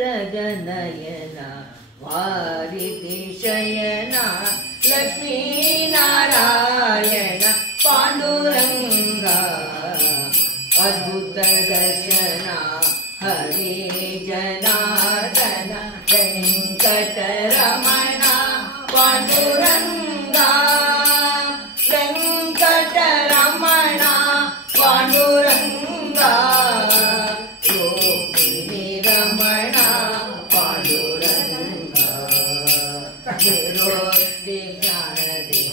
ನೀರಜನಯನ ವಾರಿತಿ ಶಯನ ಲಕ್ಷ್ಮೀ ನಾರಾಯಣ ಪಾಂಡುರಂಗ ಅದ್ಭುತ ದರ್ಶನ ಹರೇ ಜನಾರ್ದನ ವೆಂಕಟರಮಣ ಪಾಂಡುರಂಗ ವೆಂಕಟರಮಣ ಪಾಂಡುರಂಗ ರೋಹಿಣಿ ರಮಣ ಪಾಂಡುರಂಗ ವಿರೋಧಿ ಜ್ಞಾನದೇ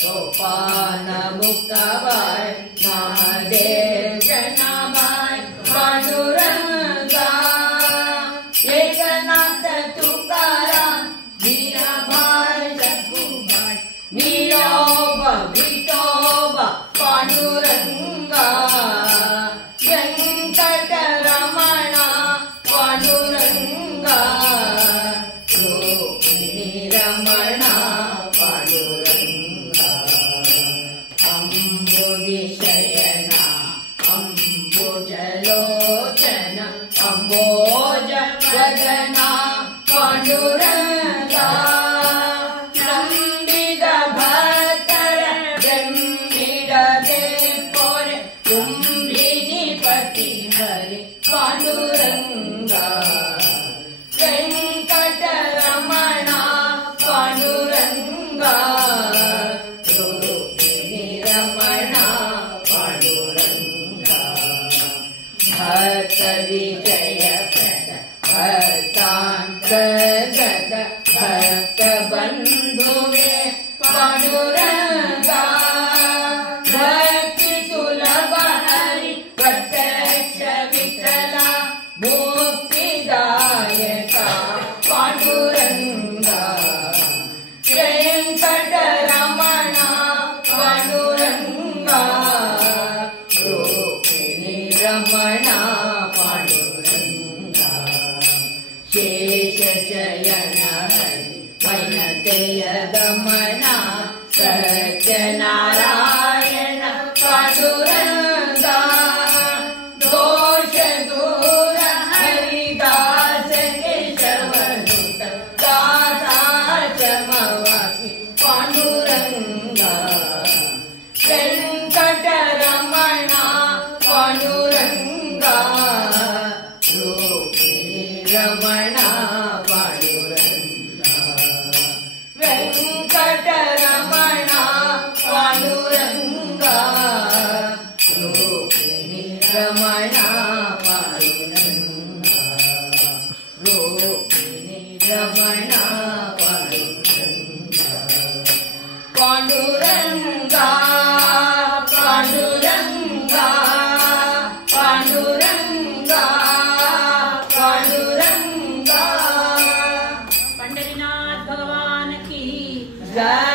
ಸೋಪಾನ ಮುಕ್ತವಾಯ್ ಮಹಾದೇವ ಜನಾಭಾಯ್ ಪಾಂಡುರಂಗ ಏಕನಾಥ ತುಕಾರಾಮ್ मीराबाई सखुबाई मीराबा विठोबा पांडुरंगा वेंकटरमण पांडुरंगा रोहिणी रमण पांडुरंगा अंबुधि शयन अंबुजलोचन अंबोज वदन पांडुरंगा ನಂಬಿದ ಭಕ್ತರ ಬೆಂಬಿಡದೆ ಪೊರೆ ಕುಂಬಿನಿ ಪತಿ ಹರಿ ಪಾಂಡುರಂಗ ವೆಂಕಟರಮಣ ಪಾಂಡುರಂಗ ರೋಹಿಣಿ ರಮಣ ಪಾಂಡುರಂಗ ಭಕ್ತ ವಿಜಯ ಪ್ರದ ಭಕ್ತಾಂತರ್ಗತ ಭಕ್ತ ಬಂಧುವೆ ಪಾಂಡುರಂಗ ಭಕ್ತಿ ಸುಲಭ ಹರಿ ಪ್ರತ್ಯಕ್ಷ ವಿಠಲ ಮುಕ್ತಿದಾಯಕ ಪಾಂಡುರಂಗ ವೆಂಕಟರಮಣ ಪಾಂಡುರಂಗ ರೋಹಿಣಿ ರಮಣ ಪಾಂಡುರಂಗ ಶೇಷ ಶಯನ ಹರಿ ವೈನತೆಯ ಗಮನ ಸತ್ಯನಾರಾಯಣ ಪಾಂಡುರಂಗ ದೋಷ ದೂರ ಹರಿದಾಸ ಕೇಶವನುತ ದಾಸಾಚಮವಾಸಿ ಪಾಂಡುರಂಗ ವೆಂಕಟರಮಣ ಪಾಂಡುರಂಗ ರೋಹಿಣಿ ರಮಣ ಪಾಂಡುರಂಗ ವೆಂಕಟರಮಣ ಪಾಂಡುರಂಗ ರೋಹಿಣಿ ರಮಣ ಪಾಂಡುರಂಗ ರೋಹಿಣಿ ರಮಣ ಪಾಂಡುರಂಗ ಪಾಂಡುರಂಗ ಪಾಂಡುರಂಗ ಪಾಂಡುರಂಗ ಪಾಂಡುರಂಗ पंढरीनाथ भगवान की जय।